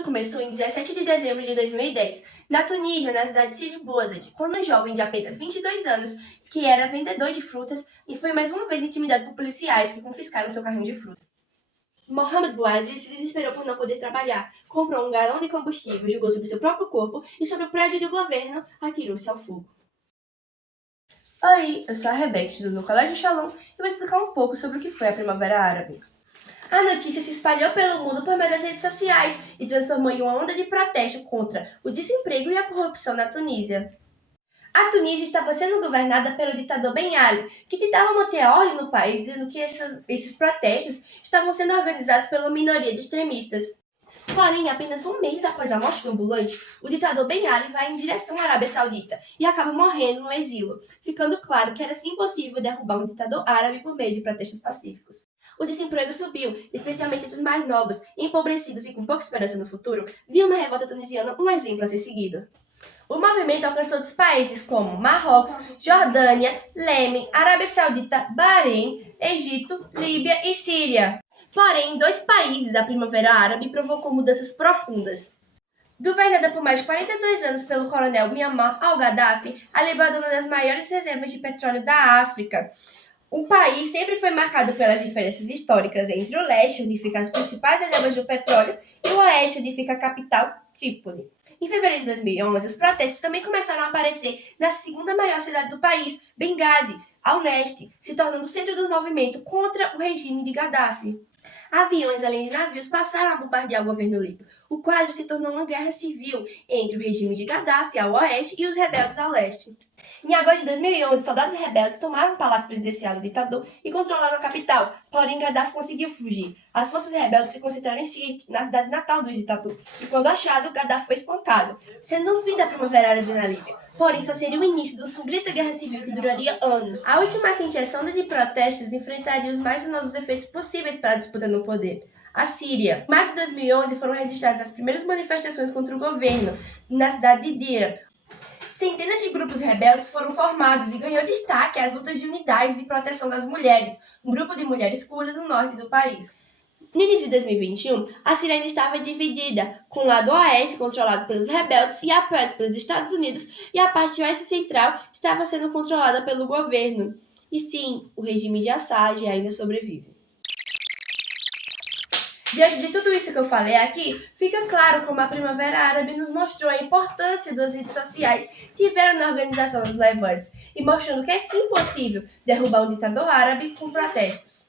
Tudo começou em 17 de dezembro de 2010, na Tunísia, na cidade de Sidi Bouzid, quando um jovem de apenas 22 anos, que era vendedor de frutas, e foi mais uma vez intimidado por policiais que confiscaram seu carrinho de frutas. Mohamed Bouaziz se desesperou por não poder trabalhar, comprou um galão de combustível, jogou sobre seu próprio corpo e sobre o prédio do governo atirou-se ao fogo. Oi, eu sou a Rebeca, estudo no Colégio Shalom e vou explicar um pouco sobre o que foi a Primavera Árabe. A notícia se espalhou pelo mundo por meio das redes sociais e transformou em uma onda de protesto contra o desemprego e a corrupção na Tunísia. A Tunísia estava sendo governada pelo ditador Ben Ali, que tentava manter a ordem no país, dizendo que esses protestos estavam sendo organizados pela minoria de extremistas. Porém, apenas um mês após a morte do ambulante, o ditador Ben Ali vai em direção à Arábia Saudita e acaba morrendo no exílio, ficando claro que era impossível derrubar um ditador árabe por meio de protestos pacíficos. O desemprego subiu, especialmente entre os mais novos, empobrecidos e com pouca esperança no futuro, viam na revolta tunisiana um exemplo a ser seguido. O movimento alcançou outros países como Marrocos, Jordânia, Iêmen, Arábia Saudita, Bahrein, Egito, Líbia e Síria. Porém, em 2 países, a Primavera Árabe provocou mudanças profundas. Governada por mais de 42 anos pelo coronel Muammar al-Gaddafi, a Líbano é uma das maiores reservas de petróleo da África. O país sempre foi marcado pelas diferenças históricas entre o leste, onde ficam as principais reservas de petróleo, e o oeste, onde fica a capital, Trípoli. Em fevereiro de 2011, os protestos também começaram a aparecer na segunda maior cidade do país, Benghazi, ao leste, se tornando o centro do movimento contra o regime de Gaddafi. Aviões, além de navios, passaram a bombardear o governo líbio. O quadro se tornou uma guerra civil entre o regime de Gaddafi ao oeste e os rebeldes ao leste. Em agosto de 2011, soldados rebeldes tomaram o palácio presidencial do ditador e controlaram a capital, porém Gaddafi conseguiu fugir. As forças rebeldes se concentraram em Sirte, na cidade natal do ditador, e quando achado, Gaddafi foi espancado, sendo o fim da Primavera Árabe na Líbia. Porém, só seria o início de uma sangrenta guerra civil que duraria anos. A última recente onda de protestos enfrentaria os mais danosos efeitos possíveis para a disputa no poder. A Síria. Em março de 2011 foram registradas as primeiras manifestações contra o governo na cidade de Deira. Centenas de grupos rebeldes foram formados e ganhou destaque as lutas de unidade e proteção das mulheres, um grupo de mulheres curdas no norte do país. No início de 2021, a Síria ainda estava dividida, com o lado oeste controlado pelos rebeldes e apoiados pelos Estados Unidos, e a parte oeste central estava sendo controlada pelo governo. E sim, o regime de Assad ainda sobrevive. Diante de tudo isso que eu falei aqui, fica claro como a Primavera Árabe nos mostrou a importância das redes sociais que tiveram na organização dos levantes e mostrando que é sim possível derrubar um ditador árabe com protestos.